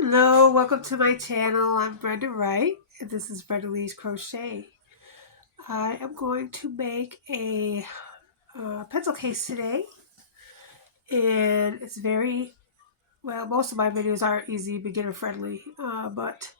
Hello, welcome to my channel. I'm Brenda Wright, and this is Brenda Lee's Crochet. I am going to make a pencil case today, and it's very, well, most of my videos are easy, beginner friendly, but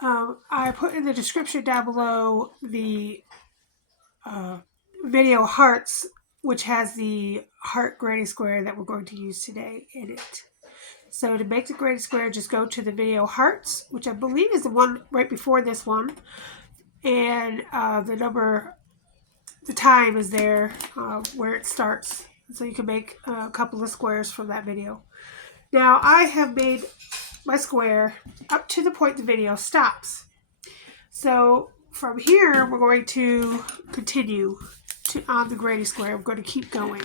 I put in the description down below the video hearts, which has the heart granny square that we're going to use today in it. So to make the granny square, just go to the video hearts, which I believe is the one right before this one. And the time is there where it starts. So you can make a couple of squares from that video. Now I have made my square up to the point the video stops. So from here, we're going to continue on the granny square. We're going to keep going.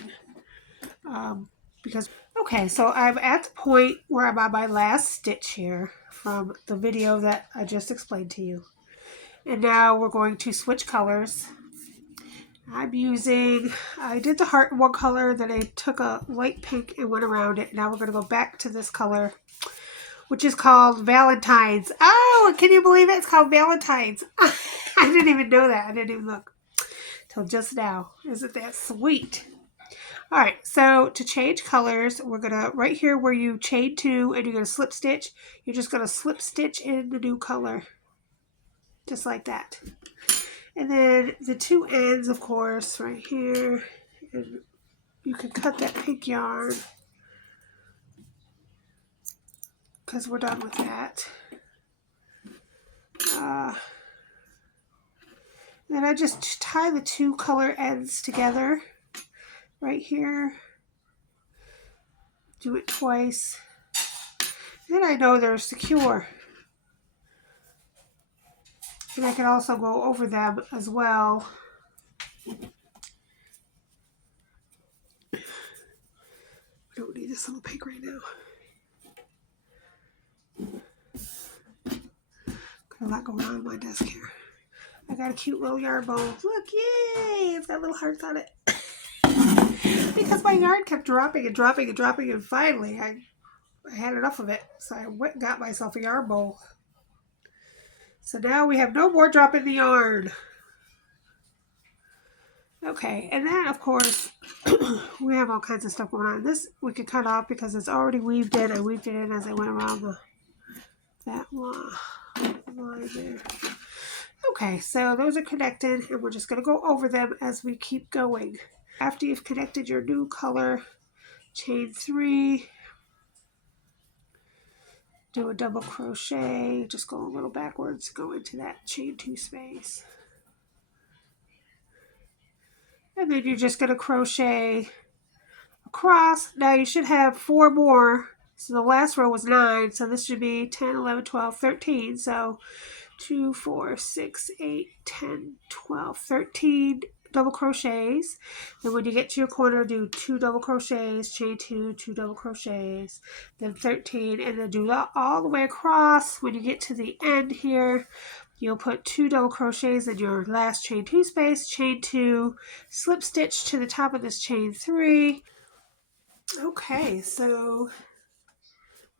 Okay, so I'm at the point where I'm on my last stitch here from the video that I just explained to you. And now we're going to switch colors. I did the heart in one color, then I took a light pink and went around it. Now we're going to go back to this color, which is called Valentine's. Oh, can you believe it? It's called Valentine's. I didn't even know that. I didn't even look till just now. Isn't that sweet? All right, so to change colors, we're going to, right here where you chain two and you're going to slip stitch, you're just going to slip stitch in the new color. Just like that. And then the two ends, of course, right here. And you can cut that pink yarn because we're done with that. Then I just tie the two color ends together right here. Do it twice. Then I know they're secure. And I can also go over them as well. I don't need this little pink right now. Got a lot going on my desk here. I got a cute little yarn bowl. Look, yay! It's got little hearts on it. Because my yarn kept dropping and dropping and dropping, and finally I had enough of it. So I went and got myself a yarn bowl. So now we have no more dropping the yarn. Okay, and then of course, we have all kinds of stuff going on. This we can cut off because it's already weaved in. I weaved it in as I went around that line there. Okay, so those are connected, and we're just going to go over them as we keep going. After you've connected your new color, chain 3, do a double crochet, just go a little backwards, go into that chain 2 space. And then you're just going to crochet across. Now you should have 4 more. So the last row was 9, so this should be 10, 11, 12, 13. So 2, 4, 6, 8, 10, 12, 13 double crochets. Then when you get to your corner, do 2 double crochets, chain 2, 2 double crochets, then 13, and then do that all the way across. When you get to the end here, you'll put 2 double crochets in your last chain 2 space, chain 2, slip stitch to the top of this chain 3. Okay, so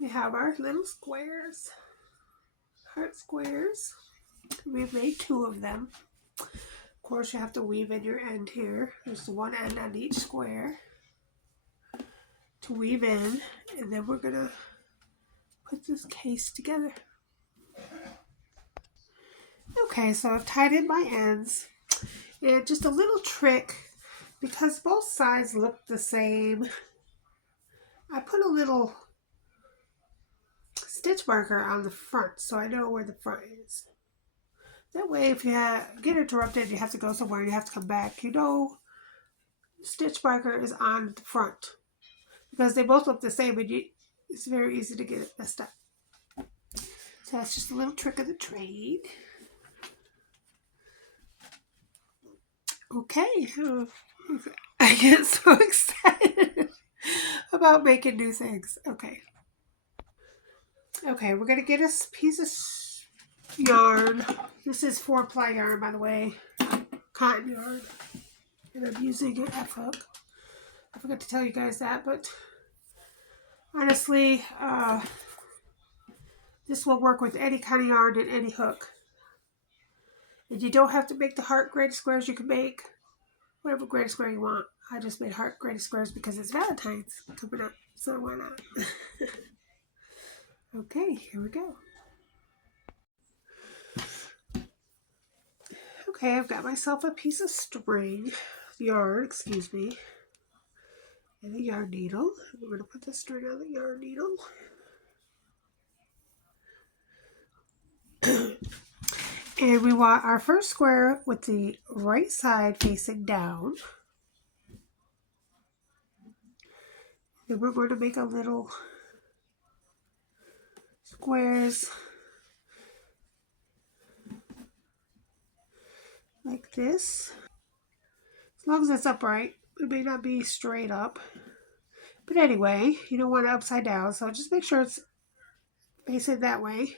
we have our little squares, heart squares. We've made 2 of them. Of course, you have to weave in your end here. There's one end on each square to weave in, and then we're gonna put this case together. Okay, so I've tied in my ends, and just a little trick, because both sides look the same, I put a little stitch marker on the front so I know where the front is. That way, if you get interrupted, you have to go somewhere, you have to come back, you know stitch marker is on the front. Because they both look the same, and it's very easy to get it messed up. So that's just a little trick of the trade. Okay, I get so excited about making new things. Okay, we're going to get a piece of yarn. This is 4-ply yarn, by the way, cotton yarn, and I'm using an F-hook. I forgot to tell you guys that, but honestly, This will work with any kind of yarn and any hook. And you don't have to make the heart granny squares. You can make whatever granny square you want. I just made heart granny squares because it's Valentine's coming up, so why not? Okay, here we go. Okay, I've got myself a piece of string, yarn, excuse me, and a yarn needle. We're going to put the string on the yarn needle. And we want our first square with the right side facing down. Then we're going to make a little squares like this. As long as it's upright. It may not be straight up. But anyway, you don't want it upside down, so just make sure it's facing that way.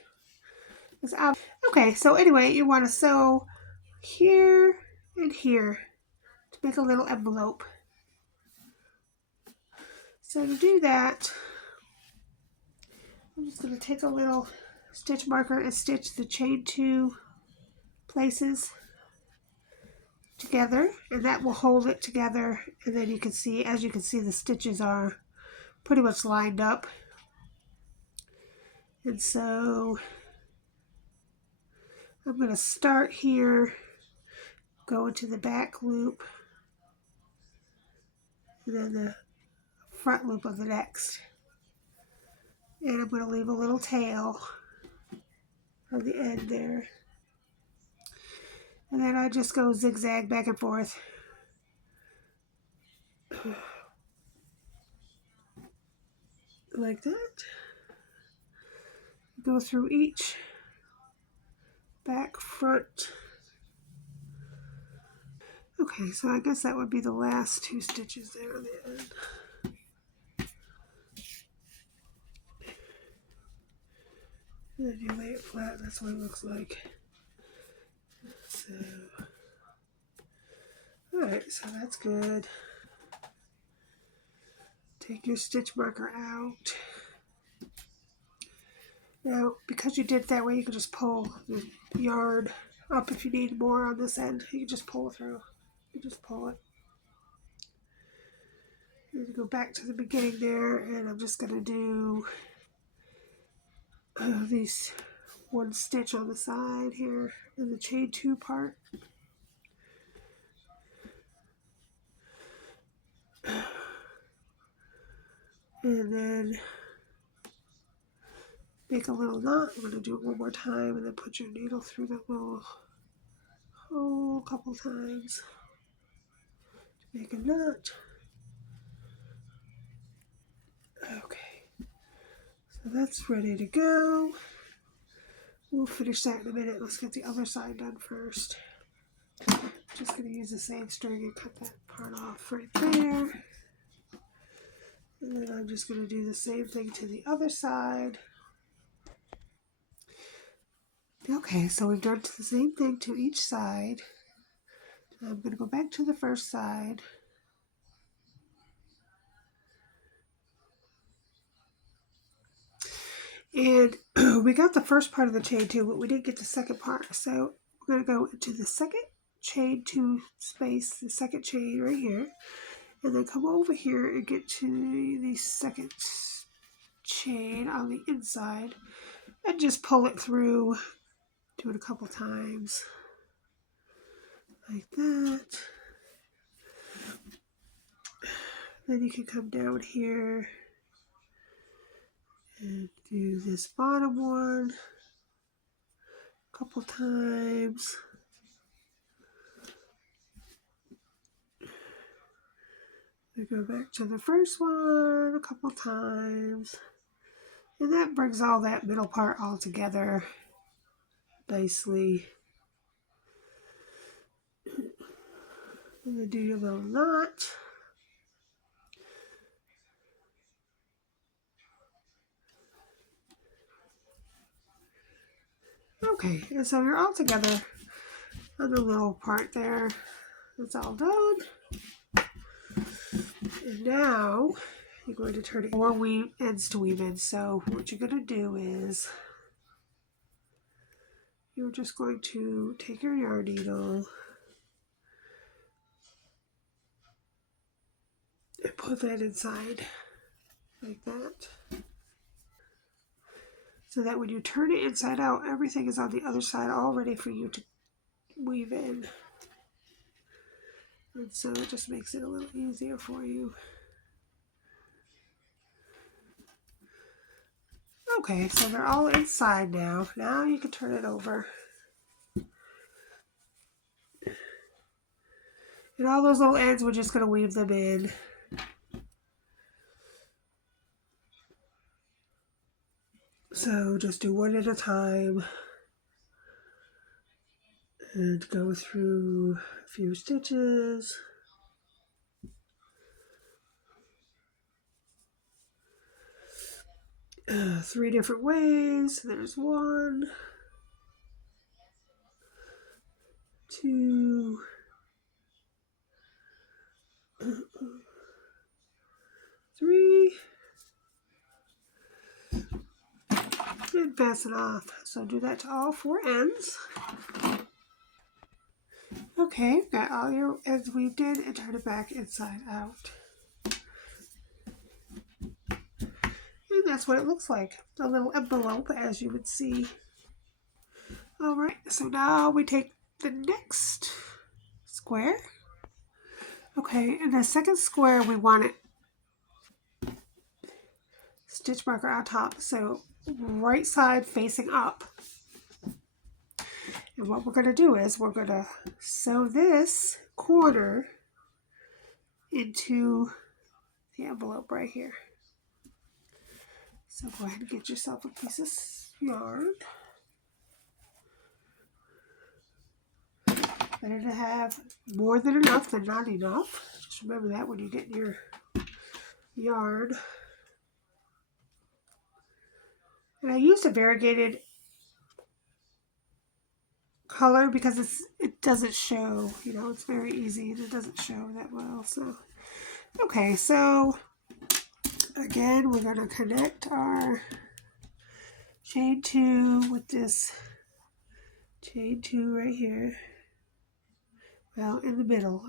Okay, so anyway, you want to sew here and here to make a little envelope. So to do that, I'm just going to take a little stitch marker and stitch the chain 2 places together, and that will hold it together. And then you can see, as you can see, the stitches are pretty much lined up. And so I'm going to start here, go into the back loop, and then the front loop of the next. And I'm going to leave a little tail on the end there. And then I just go zigzag back and forth. Like that. Go through each back, front. Okay, so I guess that would be the last 2 stitches there on the end. And then you lay it flat, that's what it looks like. So, alright, so that's good. Take your stitch marker out. Now, because you did it that way, you can just pull the yarn up if you need more on this end. You can just pull it through. You just pull it. And go back to the beginning there, and I'm just going to do these 1 stitch on the side here in the chain 2 part. And then make a little knot. I'm going to do it one more time, and then put your needle through that little hole a couple times to make a knot. Okay, so that's ready to go. We'll finish that in a minute. Let's get the other side done first. Just going to use the same string and cut that part off right there. And then I'm just going to do the same thing to the other side. Okay, so we've done the same thing to each side. I'm going to go back to the first side. And we got the first part of the chain 2, but we didn't get the second part. So we're going to go into the second chain 2 space, the second chain right here. And then come over here and get to the second chain on the inside. And just pull it through. Do it a couple times. Like that. Then you can come down here and do this bottom one a couple times. We go back to the first one a couple times. And that brings all that middle part all together nicely. And then do your little knot. Okay, and so you're all together on the little part there. It's all done. And now you're going to turn it 4 ends to weave in. So what you're going to do is you're just going to take your yarn needle and put that inside like that. So that when you turn it inside out, everything is on the other side all ready for you to weave in. And so it just makes it a little easier for you. Okay, so they're all inside now. Now you can turn it over. And all those little ends, we're just going to weave them in. So just do one at a time. And go through a few stitches. Three different ways. There's 1, 2, 3, and fasten off. So do that to all 4 ends. Okay, got all your ends weaved in and turn it back inside out. And that's what it looks like. A little envelope, as you would see. Alright, so now we take the next square. Okay, in the second square we want it stitch marker on top, so right side facing up. And what we're going to do is we're going to sew this corner into the envelope right here. So go ahead and get yourself a piece of yarn. Better to have more than enough than not enough. Just remember that when you get your yarn. And I used a variegated color because it doesn't show, it's very easy and it doesn't show that well. So okay, so again we're going to connect our chain 2 with this chain 2 right here. Well, in the middle,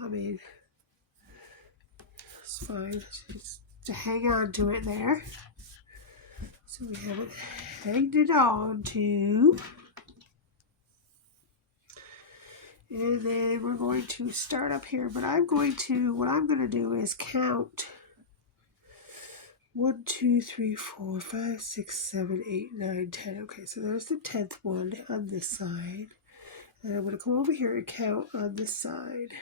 it's fine. Just to hang on to it there. So we have it hanged it on to. And then we're going to start up here, but what I'm going to do is count 1, 2, 3, 4, 5, 6, 7, 8, 9, 10. Okay, so there's the 10th one on this side. And I'm going to come over here and count on this side.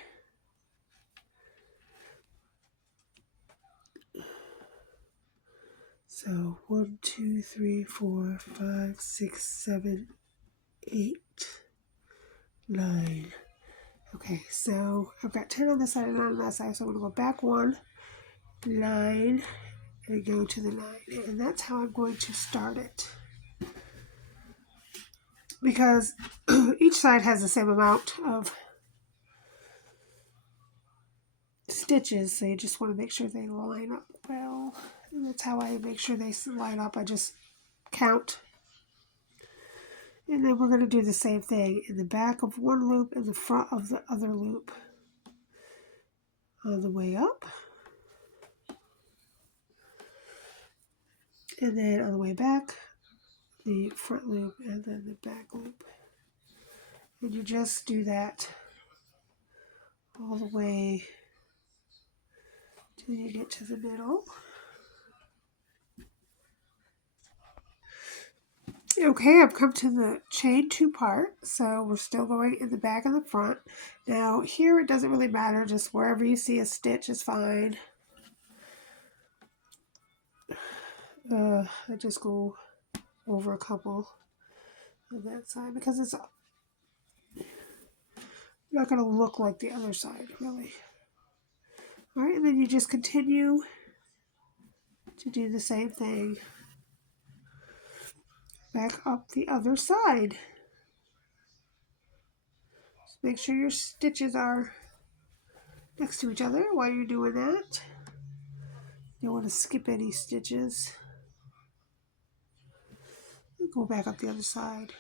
So 1, 2, 3, 4, 5, 6, 7, 8, 9. Okay, so I've got 10 on this side and 9 on that side, so I'm going to go back 1, 9, and go to the 9. And that's how I'm going to start it. Because each side has the same amount of stitches, so you just want to make sure they line up well. And that's how I make sure they line up. I just count. And then we're going to do the same thing in the back of one loop and the front of the other loop on the way up. And then on the way back, the front loop and then the back loop. And you just do that all the way till you get to the middle. Okay, I've come to the chain 2 part, so we're still going in the back and the front. Now here it doesn't really matter, just wherever you see a stitch is fine. I just go over a couple on that side because it's not going to look like the other side really. Alright, and then you just continue to do the same thing back up the other side. Just make sure your stitches are next to each other while you're doing that. You don't want to skip any stitches. Go back up the other side.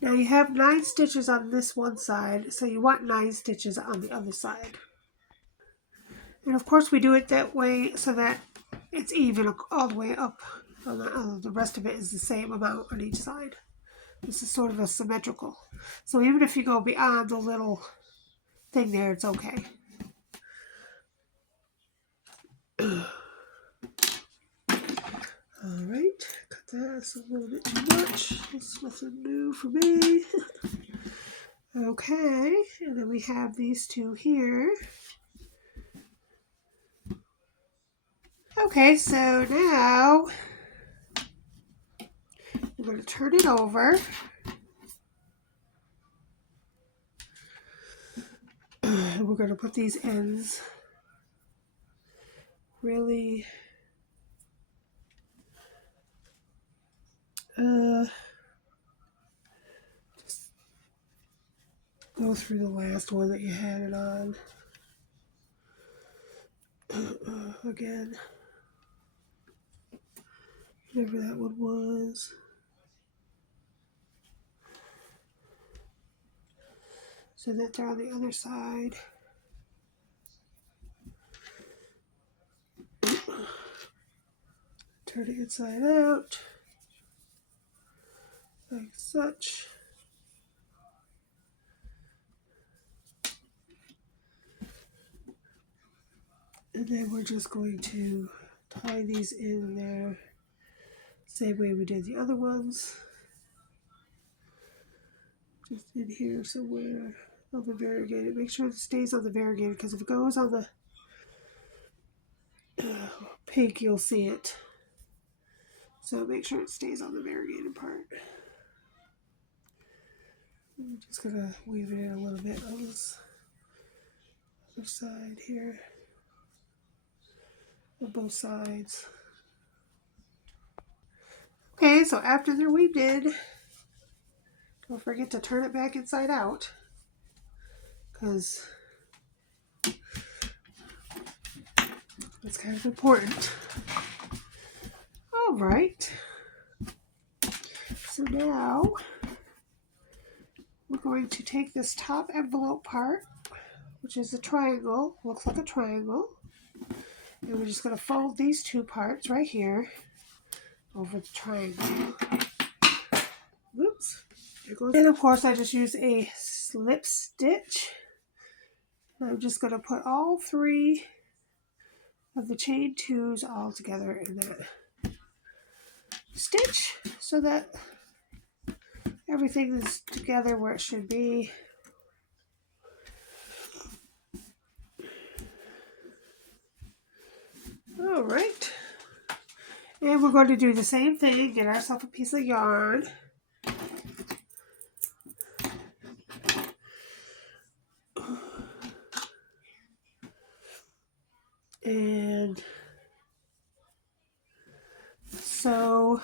Now you have 9 stitches on this one side, so you want 9 stitches on the other side. And of course we do it that way so that it's even all the way up. The rest of it is the same amount on each side. This is sort of a symmetrical. So even if you go beyond the little thing there, it's okay. Alright, cut that. That's a little bit too much. That's nothing new for me. Okay, and then we have these two here. Okay, so now we're going to turn it over. And we're going to put these ends really just go through the last one that you had it on. Again, whatever that one was. So that they're on the other side. Turn it inside out, like such. And then we're just going to tie these in there, same way we did the other ones. Just in here somewhere on the variegated. Make sure it stays on the variegated, because if it goes on the pink, you'll see it. So make sure it stays on the variegated part. I'm just gonna weave it in a little bit on this other side here. On both sides. Okay, so after they're weaved in, don't forget to turn it back inside out, because that's kind of important. All right. So now we're going to take this top envelope part, which is a triangle, looks like a triangle, and we're just going to fold these two parts right here over the triangle. Oops. And of course I just use a slip stitch. I'm just going to put all 3 of the chain 2s all together in that stitch so that everything is together where it should be. All right. And we're going to do the same thing, get ourselves a piece of yarn. And sew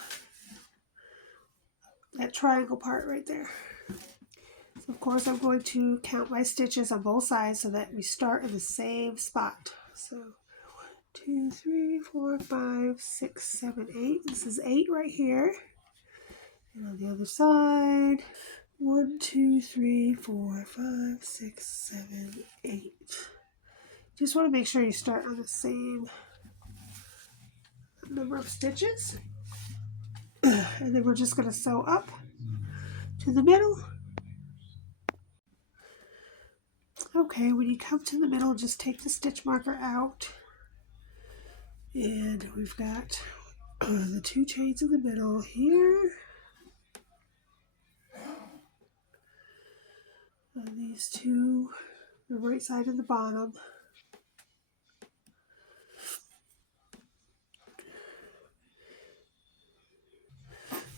that triangle part right there. So of course I'm going to count my stitches on both sides so that we start in the same spot. So 1, 2, 3, 4, 5, 6, 7, 8. This is 8 right here. And on the other side, 1, 2, 3, 4, 5, 6, 7, 8. Just want to make sure you start on the same number of stitches. And then we're just going to sew up to the middle. Okay, when you come to the middle, just take the stitch marker out. And we've got the 2 chains in the middle here. And these 2, the right side and the bottom.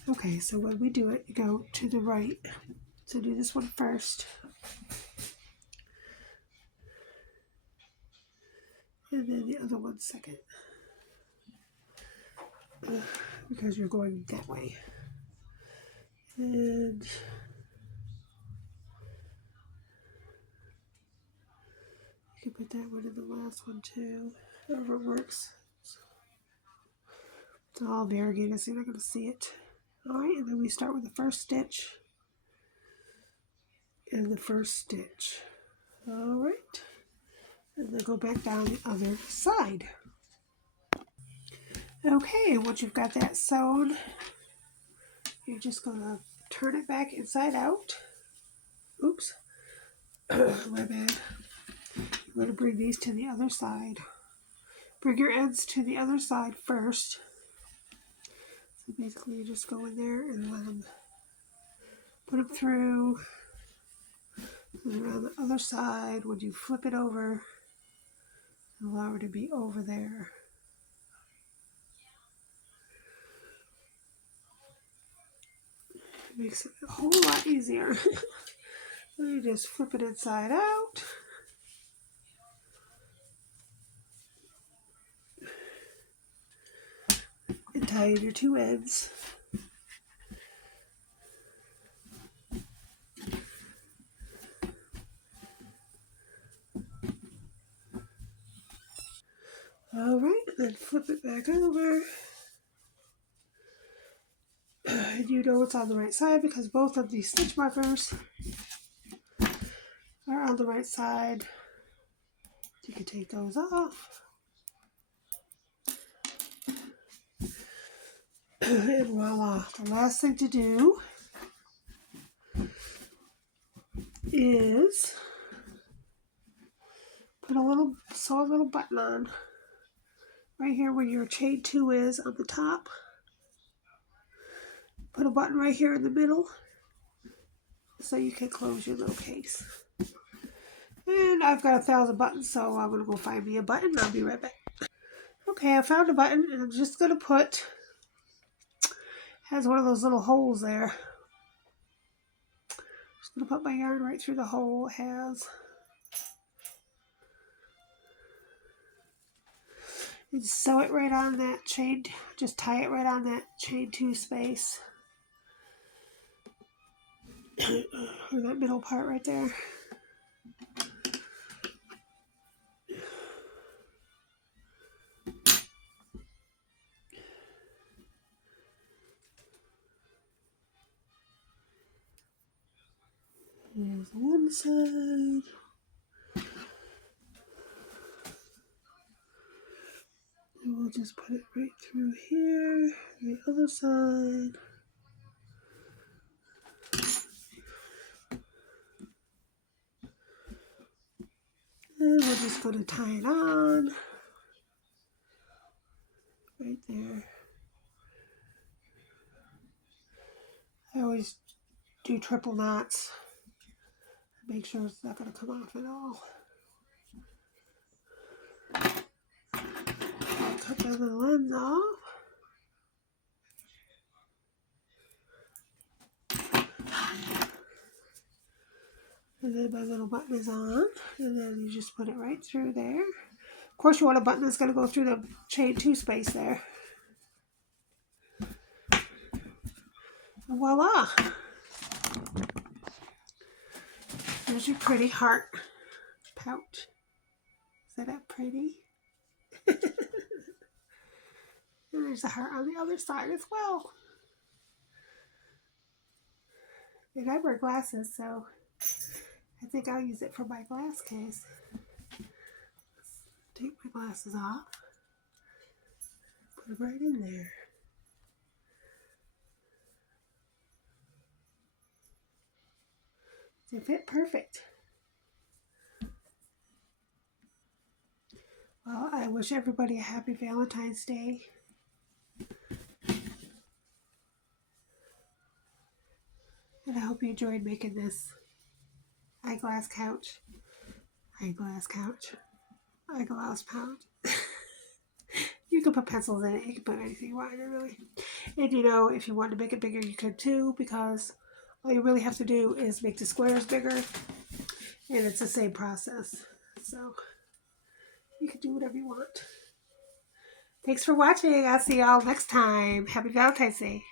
Okay, so when we do it, you go to the right. So do this one first. And then the other one second. Because you're going that way. And you can put that one in the last one too. However it works. It's all variegated, so you're not going to see it. Alright, and then we start with the first stitch. in the first stitch. All right, and then go back down the other side. Okay, once you've got that sewn, you're just gonna turn it back inside out. Oops, my bad. I'm gonna bring these to the other side. Bring your ends to the other side first. So basically you just go in there and let them, put them through. And around the other side, when you flip it over, allow it to be over there. It makes it a whole lot easier. Then you just flip it inside out. And tie in your two ends. Alright, then flip it back over. And you know it's on the right side because both of these stitch markers are on the right side. You can take those off. And voila. The last thing to do is sew a little button on right here where your chain 2 is on the top. Put a button right here in the middle so you can close your little case. And I've got 1,000 buttons, so I'm gonna go find me a button. I'll be right back. Okay, I found a button, and I'm just gonna put, has one of those little holes there. Just gonna put my yarn right through the hole it has. And sew it right on that chain, just tie it right on that chain 2 space. Or that middle part right there. Here's one side. And we'll just put it right through here. The other side. And we're just going to tie it on. Right there. I always do triple knots. Make sure it's not going to come off at all. Cut the little ends off. And then my little button is on. And then you just put it right through there. Of course you want a button that's going to go through the chain 2 space there. And voila! There's your pretty heart pouch. Is that pretty? And there's a heart on the other side as well. And I wear glasses, so I think I'll use it for my glass case. Let's take my glasses off. Put them right in there. They fit perfect. Well, I wish everybody a happy Valentine's Day. And I hope you enjoyed making this eyeglass couch. Eyeglass couch. Eyeglass pouch. You can put pencils in it. You can put anything you want in it, really. And you know, if you want to make it bigger, you could too, because all you really have to do is make the squares bigger. And it's the same process. So you can do whatever you want. Thanks for watching. I'll see y'all next time. Happy Valentine's Day.